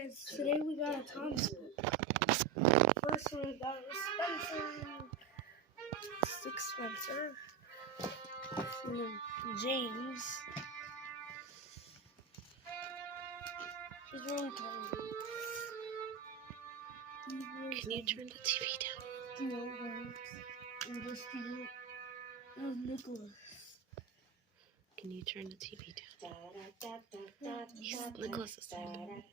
guys, today we got a Thomas book. First one we got was Spencer. And then James. He's really tiny. Can you turn the TV down? And this is Nicholas. Can you turn the TV down? Nicholas is tiny.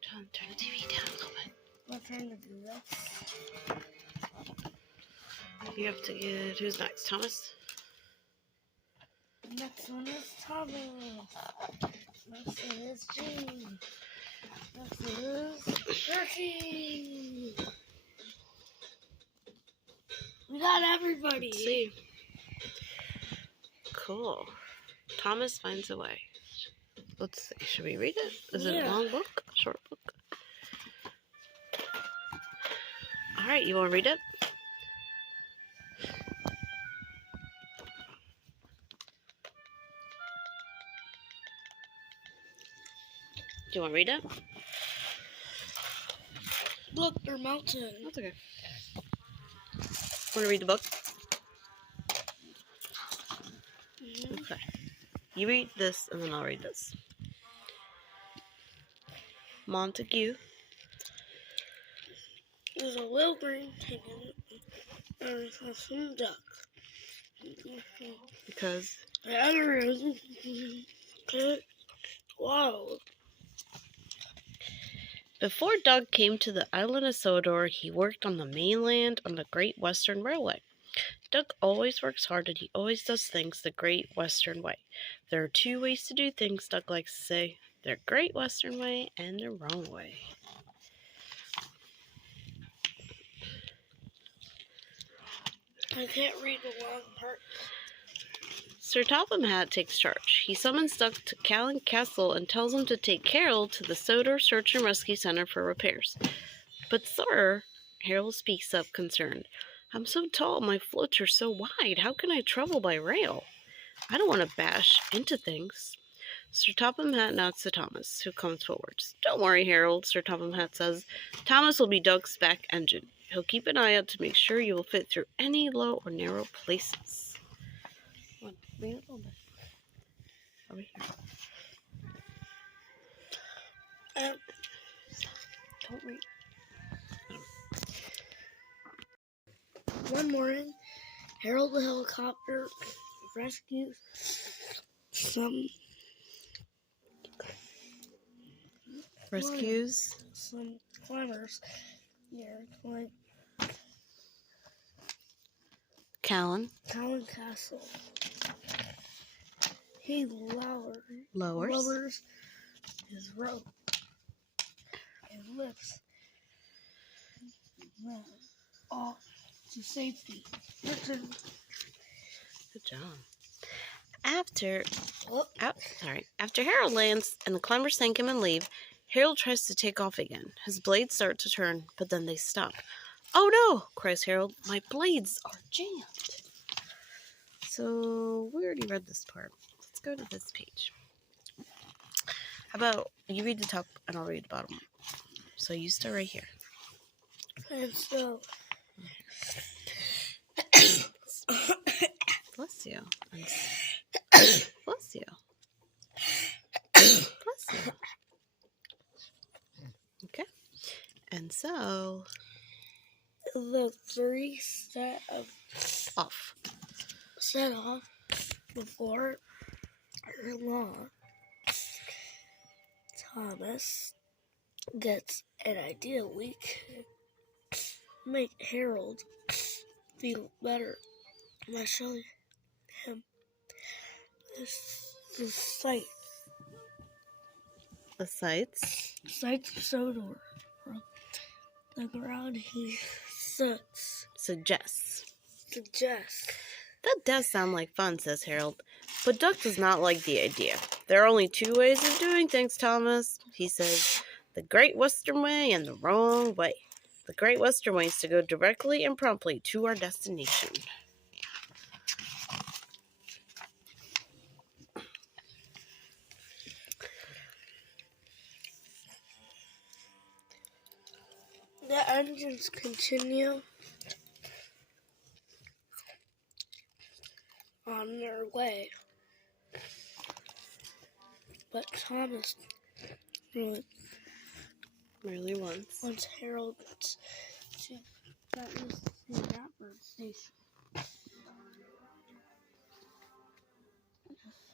John, turn the TV down a little bit. I'm trying to do this. You have to get, who's next? Thomas? Next one is Thomas. Next one is James. Next one is Bertie. We got everybody. Let's see. Cool. Thomas finds a way. Let's see. Should we read it? Is it a long book? Short book? Alright, you want to read it? Do you want to read it? Look, they're melting. That's okay. Want to read the book? Okay. You read this, and then I'll read this. Montague. There's a little green thing in it. And there's some duck. Because? Yeah, there is. Okay. Wow. Before Doug came to the island of Sodor, he worked on the mainland on the Great Western Railway. Doug always works hard and he always does things the Great Western Way. There are two ways to do things, Doug likes to say. The Great Western Way and the wrong way. I can't read the long part. Sir Topham Hatt takes charge. He summons Doug to Callan Castle and tells him to take Harold to the Sodor Search and Rescue Center for repairs. But sir, Harold speaks up concerned. I'm so tall, my floats are so wide. How can I travel by rail? I don't want to bash into things. Sir Topham Hatt nods to Thomas, who comes forward. Don't worry, Harold, Sir Topham Hatt says. Thomas will be Doug's back engine. He'll keep an eye out to make sure you will fit through any low or narrow places. Read a little bit. Over here. Don't read. One morning, Harold the helicopter rescues some climbers. Callan Castle. He lowers his rope and lifts them off to safety. Good job. After Harold lands and the climbers thank him and leave, Harold tries to take off again. His blades start to turn, but then they stop. Oh no, cries Harold. My blades are jammed. So, we already read this part. Let's go to this page. How about you read the top and I'll read the bottom. So, you start right here. And so... Bless you. Bless you. Bless you. Okay. And so... the three set off before long. Thomas gets an idea. We can make Harold feel better by showing him the sight. The sights? Sights of Sodor. The ground he suggests. That does sound like fun, says Harold. But Doug does not like the idea. There are only two ways of doing things, Thomas, he says. The Great Western Way and the wrong way. The Great Western Way is to go directly and promptly to our destination. The engines continue on their way, but Thomas Merely once. wants Harold to that was the Rapper station.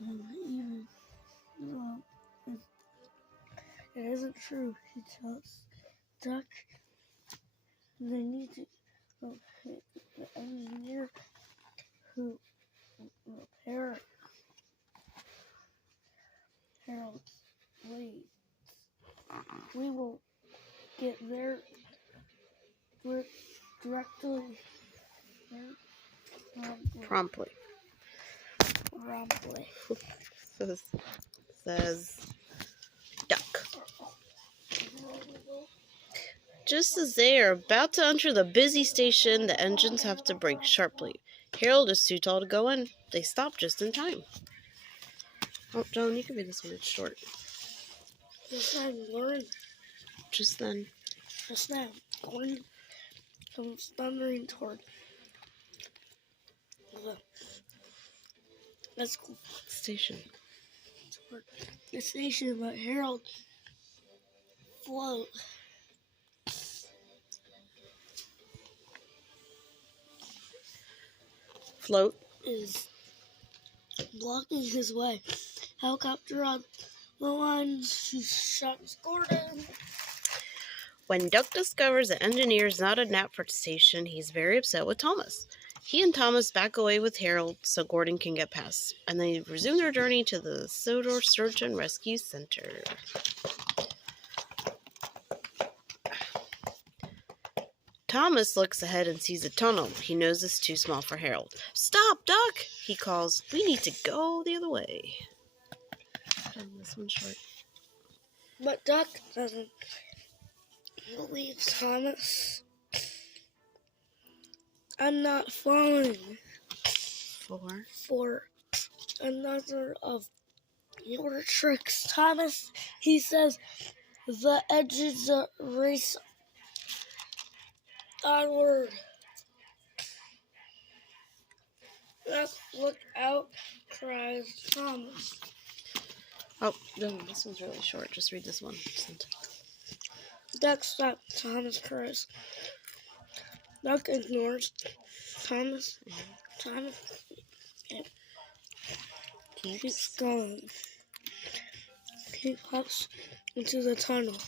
Even though it isn't true, he tells Duck they need to locate the engineer who repaired Harold's blade. We will get there directly. Promptly. Says Duck. Just as they are about to enter the busy station, the engines have to brake sharply. Harold is too tall to go in. They stop just in time. Oh, John, you can read this one. It's short. Just now, Lauren. Just then. Just now, Gordon comes thundering toward the Station. Toward the station, but Harold Float is blocking his way. Helicopter on the line shocks Gordon. When Duck discovers the engineer is not at Knapford Station, he's very upset with Thomas. He and Thomas back away with Harold so Gordon can get past, and they resume their journey to the Sodor Search and Rescue Center. Thomas looks ahead and sees a tunnel. He knows it's too small for Harold. "Stop, Duck!" he calls. "We need to go the other way." This one's short. But Duck doesn't believe Thomas. I'm not falling for another of your tricks, Thomas. He says the edges race onward. Let's look out, cries Thomas. Oh, no, this one's really short. Just read this one. Duck stops, Thomas cries. Duck ignores Thomas. Thomas keeps going. He pops into the tunnel.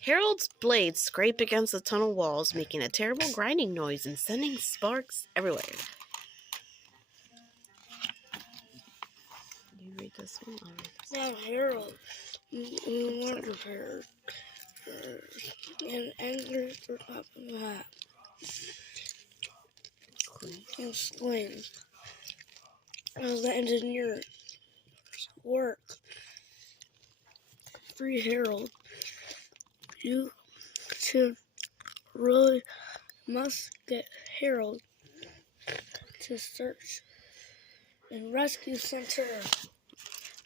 Harold's blades scrape against the tunnel walls, making a terrible grinding noise and sending sparks everywhere. You read this one? I'll read this one. Now Harold, more prepared, and anger for top of the hat. He exclaims, as the engineer's work. Free Harold. You two really must get Harold to search and rescue center.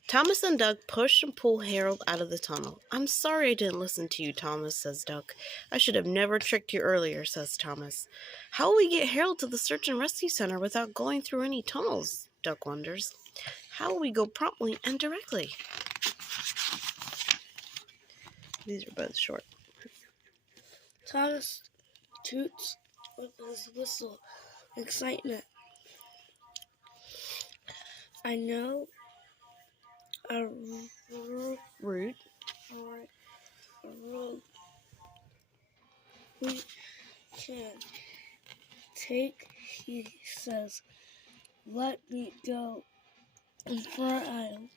Thomas and Duck push and pull Harold out of the tunnel. "I'm sorry I didn't listen to you, Thomas," says Duck. "I should have never tricked you earlier," says Thomas. "How will we get Harold to the search and rescue center without going through any tunnels?" Duck wonders. "How will we go promptly and directly?" These are both short. Thomas toots with his whistle. Excitement. I know a route we can take, he says. Let me go in front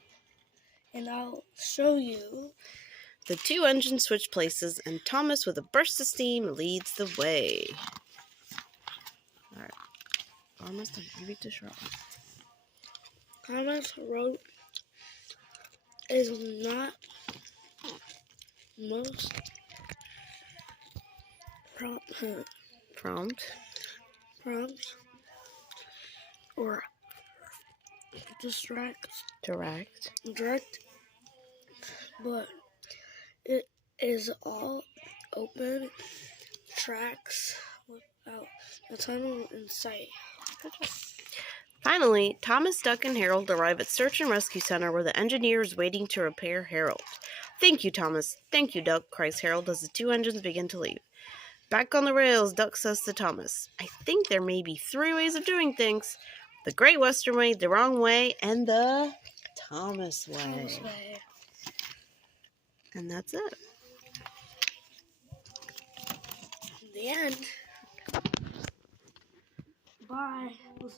and I'll show you. The two engines switch places, and Thomas, with a burst of steam, leads the way. All right. Almost done. You read the short one. Thomas wrote is not most Prompt. Or direct, but it is all open tracks without a tunnel in sight. Finally, Thomas, Duck, and Harold arrive at Search and Rescue Center where the engineer is waiting to repair Harold. "Thank you, Thomas. Thank you, Duck," cries Harold as the two engines begin to leave. Back on the rails, Duck says to Thomas, "I think there may be 3 ways of doing things. The Great Western Way, the Wrong Way, and the Thomas Way." And that's it. The end. Bye. We'll see